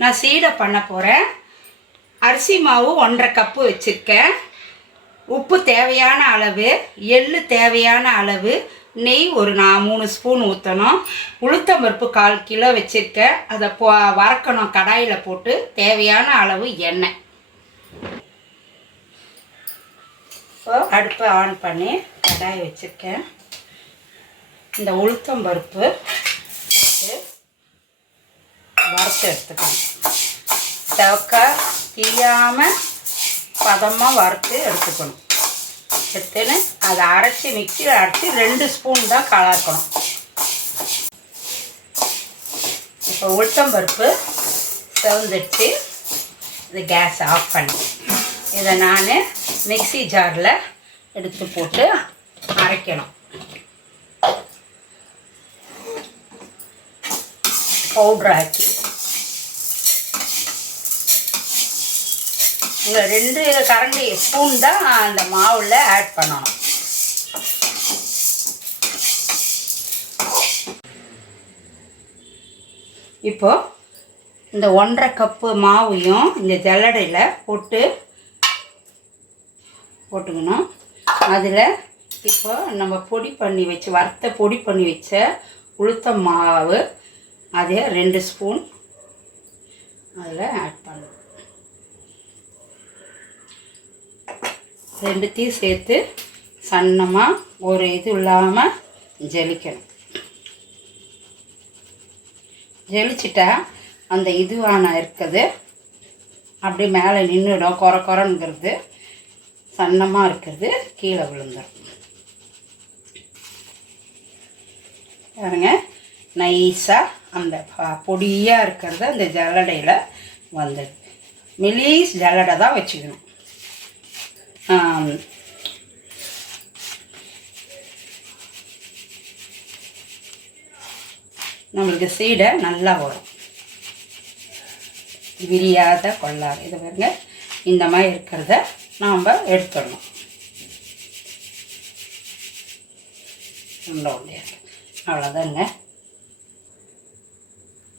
நான் சீடை பண்ண போகிறேன் அரிசி மாவு ஒன்றரை கப்பு வச்சுருக்கேன். உப்பு தேவையான அளவு எள்ளு தேவையான அளவு நெய் ஒரு நான் மூணு ஸ்பூன் ஊற்றணும் உளுத்தம்பருப்பு கால் கிலோ வச்சுருக்கேன். அதை போ வறக்கணும் கடாயில் போட்டு தேவையான அளவு எண்ணெய். இப்போ அடுப்பை ஆன் பண்ணி கடாய் வச்சுருக்கேன். இந்த உளுத்தம்பருப்பு போட்டு வறுத்து எடுத்துக்கணும் தவக்கா தீயாமல் பதமாக வறுத்து எடுத்துக்கணும். எடுத்துன்னு அதை அரைச்சி மிக்சியில் அரைச்சி ரெண்டு ஸ்பூன் தான் கலக்கணும் இப்போ உளுத்தம்பருப்பு செவந்துட்டு இது கேஸ் ஆஃப் பண்ணி. இதை நான் மிக்ஸி ஜாரில் எடுத்து போட்டு அரைக்கணும். பவுட்ராக்கி இந்த ரெண்டு கரண்டி ஸ்பூன் தான் அந்த மாவில் ஆட் பண்ணணும். இப்போ இந்த ஒன்றரை கப்பு மாவையும் இந்த ஜல்லடையில் போட்டு போட்டுக்கணும். அதில் இப்போ நம்ம பொடி பண்ணி வச்சு வறுத்த பொடி பண்ணி வச்ச உளுத்த மாவு அதே ரெண்டு ஸ்பூன் அதில் ஆட் பண்ணணும். ரெண்டுத்தையும் சேர்த்து சன்னமாக ஒரு இது இல்லாமல் ஜலிக்கணும். ஜலிச்சிட்டா அந்த இதுவான இருக்குது. அப்படியே மேலே நின்றுடும் குறை குறைங்கிறது சன்னமாக இருக்கிறது கீழே விழுந்துடும் பாருங்க. நைஸாக அந்த பொடியாக இருக்கிறது அந்த ஜல்லடையில் வந்துடும் மெலீஸ் ஜல்லடை தான் வச்சுக்கணும். நம்மளுக்கு சீடை நல்லா வரும். விரியாத கொள்ளாது இது பாருங்க இந்த மாதிரி இருக்கிறத நாம் எடுத்துடணும். உண்டை உண்டையாக அவ்வளோதாங்க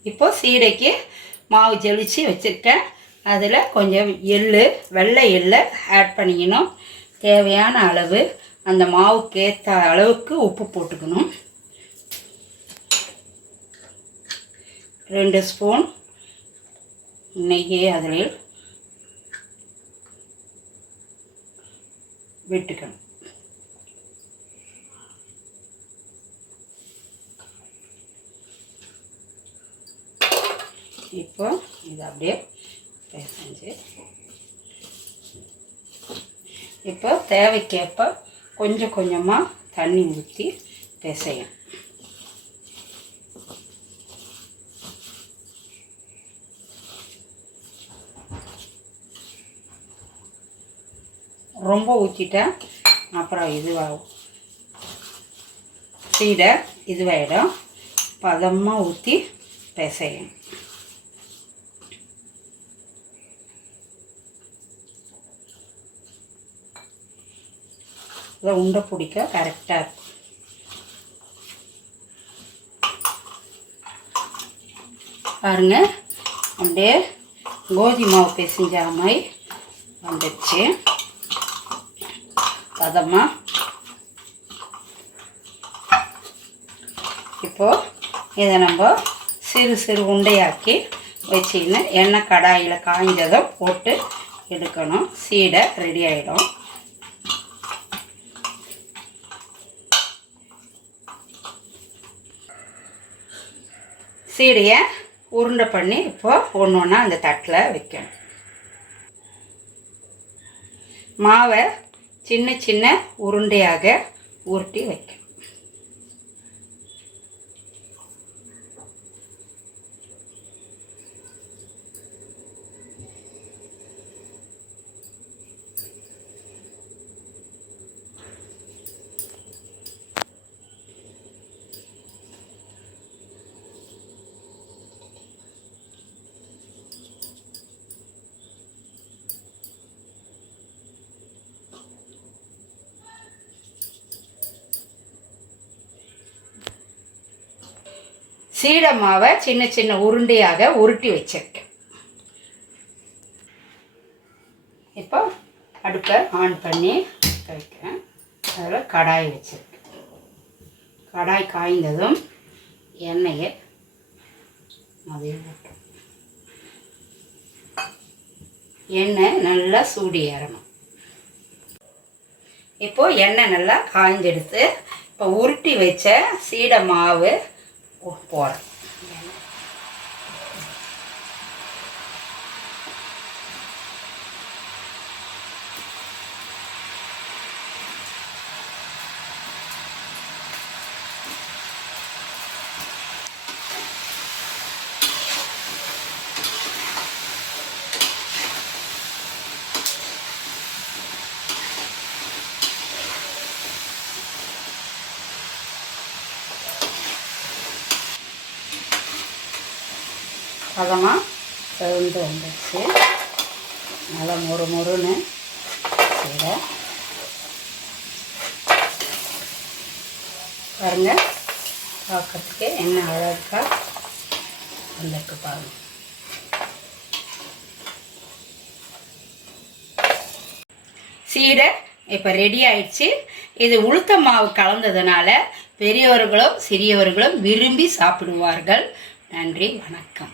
இப்போ சீடைக்கு மாவு ஜெலிச்சு வச்சுருக்கேன். அதில் கொஞ்சம் எள்ளு வெள்ளை எள்ளை ஆட் பண்ணிக்கணும். தேவையான அளவு அந்த மாவுக்கு ஏற்ற அளவுக்கு உப்பு போட்டுக்கணும். ரெண்டு ஸ்பூன் நெய்யை அதில் விட்டுக்கணும். இப்போ இது அப்படியே பிசைஞ்சு இப்போ தேவைக்கேற்ப கொஞ்சம் கொஞ்சமாக தண்ணி ஊற்றி பிசையும் ரொம்ப ஊற்றிட்டேன் அப்புறம் இதுவாகும். சீடை இதுவாகிடும் பதமாக ஊற்றி பிசையும் இதை உண்டை பிடிக்க கரெக்டாக இருக்கும். பாருங்க அப்படியே கோதி மாவு பிசைஞ்ச மாதிரி வந்துடுச்சு. பதமாக இப்போது இதை நம்ம சிறு சிறு உண்டையாக்கி வச்சிக்கின்னு எண்ணெய் கடாயில் காய்ஞ்சதை போட்டு எடுக்கணும். சீடை ரெடி ஆகிடும் சீடையை உருண்டை பண்ணி இப்போது ஒன்று ஒன்றா அந்த தட்டில் வைக்கணும். மாவை சின்ன சின்ன உருண்டையாக உருட்டி வைக்கணும். சீடை மாவை சின்ன சின்ன உருண்டையாக உருட்டி வச்சிருக்கேன். இப்போ அடுப்பை ஆன் பண்ணி வைக்கிறேன். அதில் கடாய் வச்சிருக்கேன். கடாய் காய்ந்ததும் எண்ணெயை எண்ணெய் நல்லா சூடி ஏறணும். இப்போது எண்ணெய் நல்லா காய்ஞ்செடுத்து இப்போ உருட்டி வச்ச சீடை மாவு corpora. பதமாக செவந்து வந்துடுச்சு நல்லா மொறு மொறுன்னு சீடை பாருங்க பார்க்கறதுக்கு என்ன அழகாக வந்திருக்கு பாருங்க. சீடை இப்போ ரெடி ஆயிடுச்சு. இது உளுத்த மாவு கலந்ததுனால பெரியவர்களும் சிறியவர்களும் விரும்பி சாப்பிடுவார்கள். நன்றி வணக்கம்.